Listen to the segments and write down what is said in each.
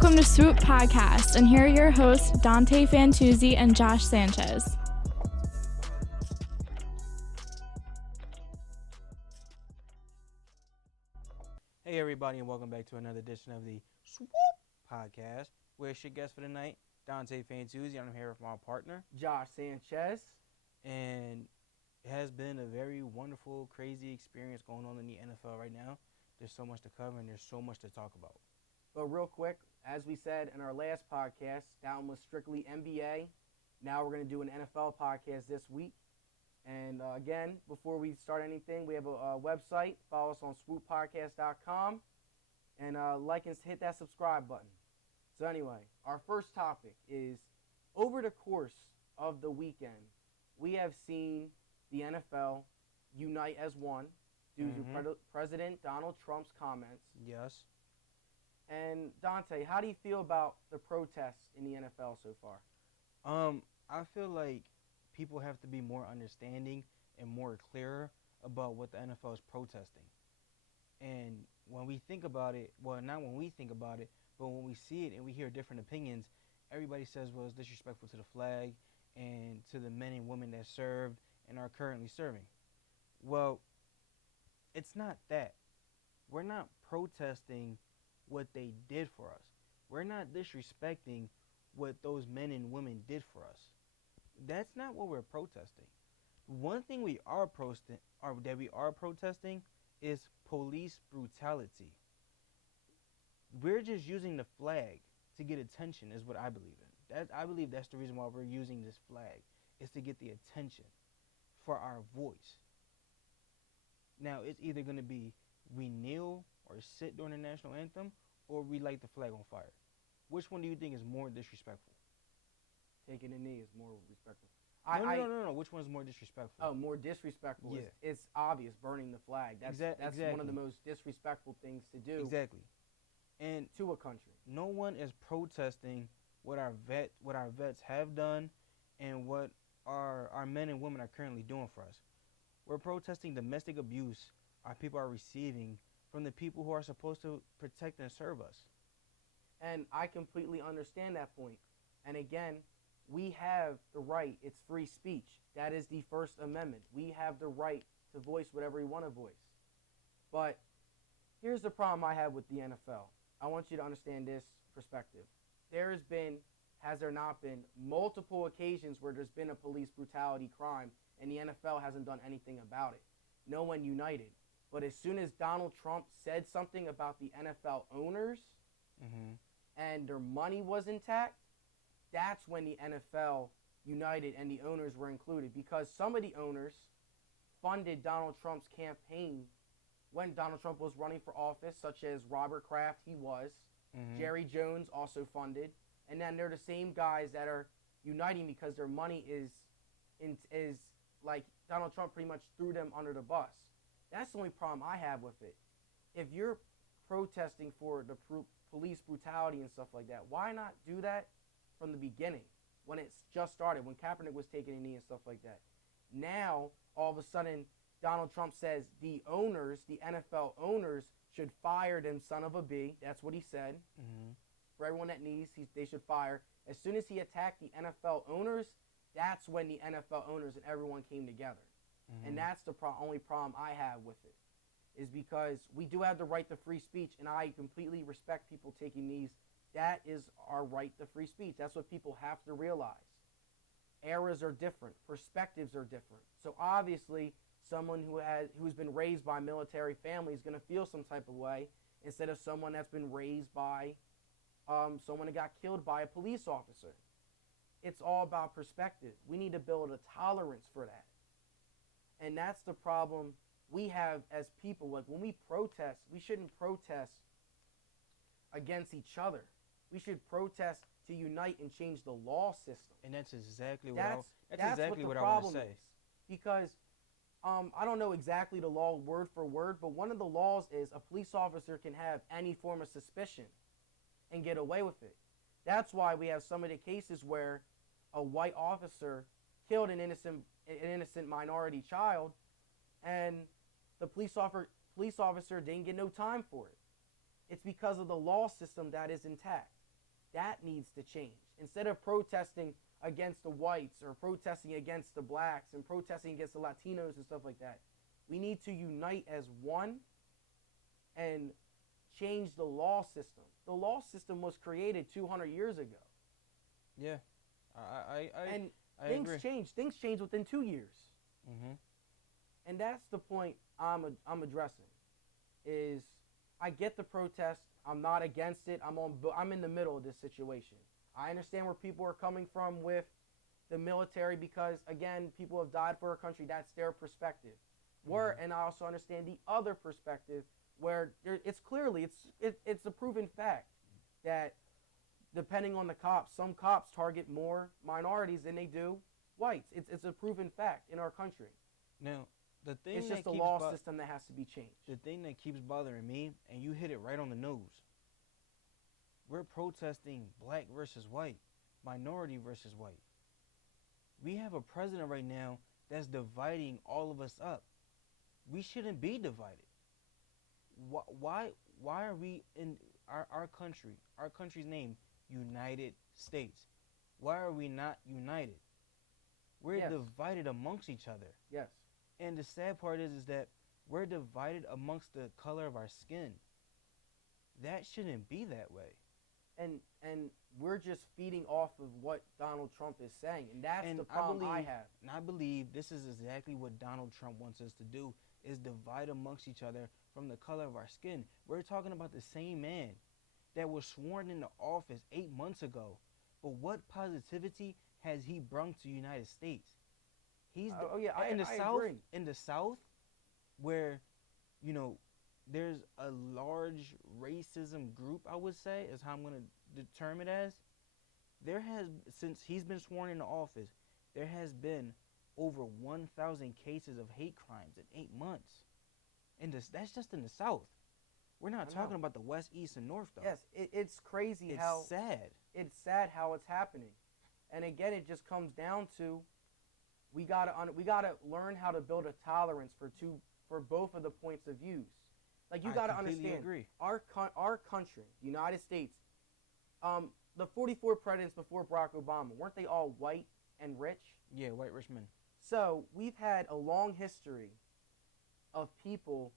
Welcome to Swoop Podcast, and here are your hosts, Dante Fantuzzi and Josh Sanchez. Hey everybody, and welcome back to another edition of the Swoop Podcast. Where's your guest for the night? Dante Fantuzzi. I'm here with my partner, Josh Sanchez. And it has been a very wonderful, crazy experience going on in the NFL right now. There's so much to cover and there's so much to talk about. But real quick, as we said in our last podcast, that one was strictly NBA. Now we're going to do an NFL podcast this week. And again, before we start anything, we have a website. Follow us on swooppodcast.com. And like and hit that subscribe button. So anyway, our first topic is, over the course of the weekend, we have seen the NFL unite as one due to President Donald Trump's comments. Yes. And Dante, how do you feel about the protests in the NFL so far? I feel like people have to be more understanding and more clearer about what the NFL is protesting. And when we think about it, well, not when we think about it, but when we see it and we hear different opinions, everybody says, well, it's disrespectful to the flag and to the men and women that served and are currently serving. Well, it's not that. We're not protesting what they did for us. We're not disrespecting what those men and women did for us. That's not what we're protesting. One thing we are protesting is police brutality. We're just using the flag to get attention, is what I believe in. I believe that's the reason why we're using this flag, is to get the attention for our voice. Now, it's either going to be we kneel or sit during the national anthem, or we light the flag on fire. Which one do you think is more disrespectful? Taking a knee is more respectful. No. Which one is more disrespectful? Oh, more disrespectful. Yeah. It's obvious, burning the flag. That's exactly. one of the most disrespectful things to do. Exactly. And to a country. No one is protesting what our vets have done and what our men and women are currently doing for us. We're protesting domestic abuse our people are receiving from the people who are supposed to protect and serve us. And I completely understand that point. And again, we have the right. It's free speech. That is the First Amendment. We have the right to voice whatever we want to voice. But here's the problem I have with the NFL. I want you to understand this perspective. Has there not been, multiple occasions where there's been a police brutality crime and the NFL hasn't done anything about it. No one united. But as soon as Donald Trump said something about the NFL owners and their money was intact, that's when the NFL united and the owners were included, because some of the owners funded Donald Trump's campaign when Donald Trump was running for office, such as Robert Kraft, he was. Jerry Jones also funded. And then they're the same guys that are uniting because their money is like Donald Trump pretty much threw them under the bus. That's the only problem I have with it. If you're protesting for the police brutality and stuff like that, why not do that from the beginning when it's just started, when Kaepernick was taking a knee and stuff like that? Now, all of a sudden, Donald Trump says the NFL owners, should fire them son of a b. That's what he said. For everyone that knees, they should fire. As soon as he attacked the NFL owners, that's when the NFL owners and everyone came together. And that's the only problem I have with it, is because we do have the right to free speech, and I completely respect people taking knees. That is our right to free speech. That's what people have to realize. Eras are different. Perspectives are different. So obviously, someone who's been raised by a military family is going to feel some type of way, instead of someone that's been raised by someone that got killed by a police officer. It's all about perspective. We need to build a tolerance for that. And that's the problem we have as people. Like, when we protest, we shouldn't protest against each other. We should protest to unite and change the law system. And that's exactly what I would say. Because I don't know exactly the law word for word, but one of the laws is a police officer can have any form of suspicion and get away with it. That's why we have some of the cases where a white officer killed an innocent minority child, and the police officer didn't get no time for it. It's because of the law system that is intact. That needs to change. Instead of protesting against the whites or protesting against the blacks and protesting against the Latinos and stuff like that, we need to unite as one and change the law system. The law system was created 200 years ago. Yeah, And I things agree. change. Things change within 2 years. Mm-hmm. And that's the point I'm addressing. Is I get the protest. I'm not against it. I'm in the middle of this situation. I understand where people are coming from with the military because again, people have died for our country. That's their perspective. And I also understand the other perspective where it's clearly it's a proven fact that depending on the cops, some cops target more minorities than they do whites. It's a proven fact in our country. Now, the thing It's that just a keeps law system that has to be changed. the thing that keeps bothering me, and you hit it right on the nose. We're protesting black versus white, minority versus white. We have a president right now that's dividing all of us up. We shouldn't be divided. Why are we in our country, our country's name, United States? Why are we not united? We're Yes. divided amongst each other. Yes. And the sad part is that we're divided amongst the color of our skin. That shouldn't be that way. And we're just feeding off of what Donald Trump is saying, and that's And the problem I have. And I believe this is exactly what Donald Trump wants us to do, is divide amongst each other from the color of our skin. We're talking about the same man that was sworn into office 8 months ago. But what positivity has he brought to the United States? He's I South, agree. in the South, where, you know, there's a large racism group, I would say, is how I'm going to determine it as. There has, since he's been sworn into office, there has been over 1,000 cases of hate crimes in 8 months. And that's just in the South. We're not talking about the West, East, and North, though. Yes, it's crazy It's how sad. it's sad how it's happening, and again, it just comes down to we gotta learn how to build a tolerance for both of the points of views. Like you I gotta completely understand agree. our country, the United States, the 44 presidents before Barack Obama, weren't they all white and rich? Yeah, white rich men. So we've had a long history of people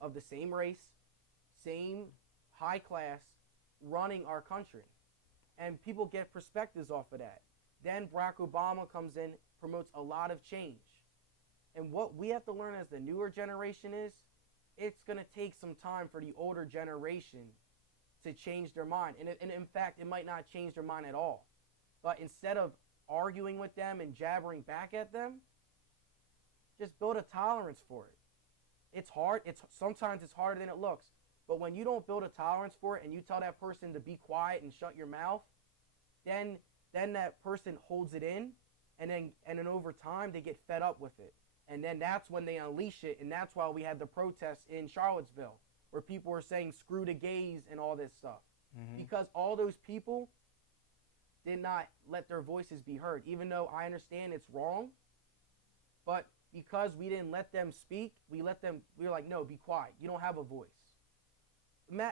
of the same race, same high class, running our country. And people get perspectives off of that. Then Barack Obama comes in, promotes a lot of change. And what we have to learn as the newer generation is, it's going to take some time for the older generation to change their mind. And in fact, it might not change their mind at all. But instead of arguing with them and jabbering back at them, just build a tolerance for it. It's hard. Sometimes it's harder than it looks. But when you don't build a tolerance for it and you tell that person to be quiet and shut your mouth, then that person holds it in, and then over time they get fed up with it. And then that's when they unleash it, and that's why we had the protests in Charlottesville where people were saying screw the gays and all this stuff. Mm-hmm. Because all those people did not let their voices be heard, even though I understand it's wrong. But because we didn't let them speak, we were like, no, be quiet. You don't have a voice.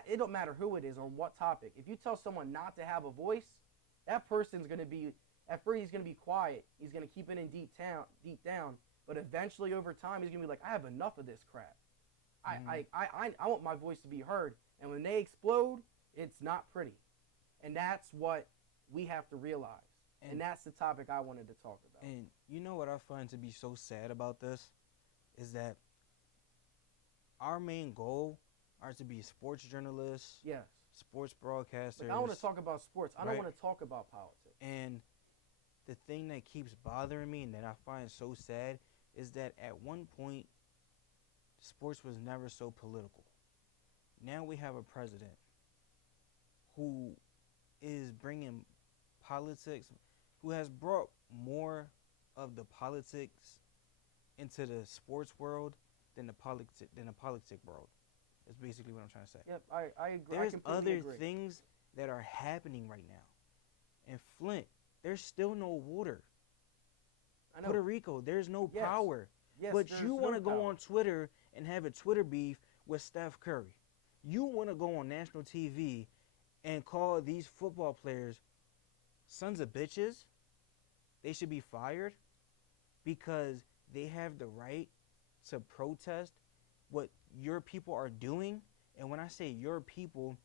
It don't matter who it is or what topic. If you tell someone not to have a voice, that person's going to be, at first he's going to be quiet. He's going to keep it in deep down. But eventually over time, he's going to be like, I have enough of this crap. I want my voice to be heard. And when they explode, it's not pretty. And that's what we have to realize. And that's the topic I wanted to talk about. And you know what I find to be so sad about this is that our main goal are to be sports journalists, Yes. sports broadcasters. Like, I want to talk about sports. I don't Right. want to talk about politics. And the thing that keeps bothering me and that I find so sad is that at one point, sports was never so political. Now we have a president who is bringing politics, who has brought more of the politics into the sports world than the politic world. That's basically what I'm trying to say. Yep, I agree. There's I completely other agree. things that are happening right now. In Flint, there's still no water. I know. Puerto Rico, there's no Yes. power. Yes, But there's you no want to go power. on Twitter and have a Twitter beef with Steph Curry. You want to go on national TV and call these football players sons of bitches, they should be fired because they have the right to protest what your people are doing. And when I say your people,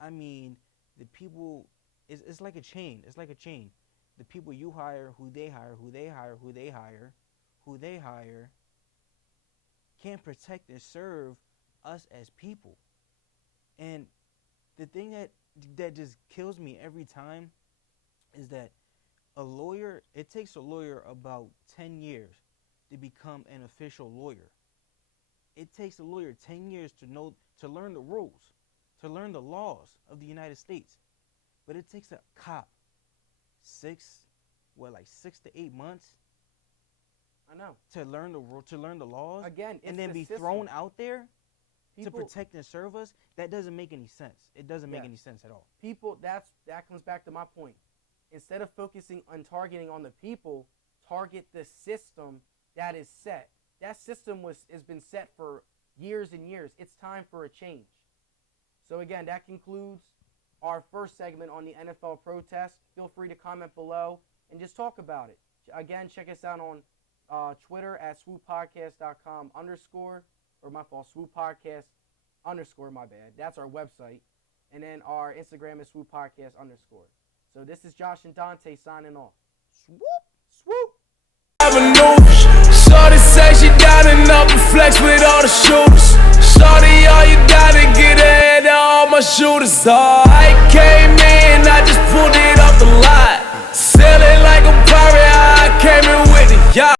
I mean the people. It's like a chain. It's like a chain. The people you hire, who they hire, who they hire, who they hire, who they hire, can't protect and serve us as people. And the thing that just kills me every time is that it takes a lawyer about 10 years to become an official lawyer. It takes a lawyer 10 years to learn the rules, to learn the laws of the United States. But it takes a cop 6 to 8 months. I know. To learn the laws. Again, and then be system. thrown out there People, to protect and serve us. That doesn't make any sense. It doesn't make any sense at all. People, that comes back to my point. Instead of focusing on targeting on the people, target the system that is set. That system has been set for years and years. It's time for a change. So again, that concludes our first segment on the NFL protest. Feel free to comment below and just talk about it. Again, check us out on Twitter at swooppodcast.com _, my bad. That's our website. And then our Instagram is swooppodcast_. So this is Josh and Dante signing off. Swoop, swoop. Shorty say she down and up and flex with all the shooters. Shorty, all you gotta get ahead of all my shooters.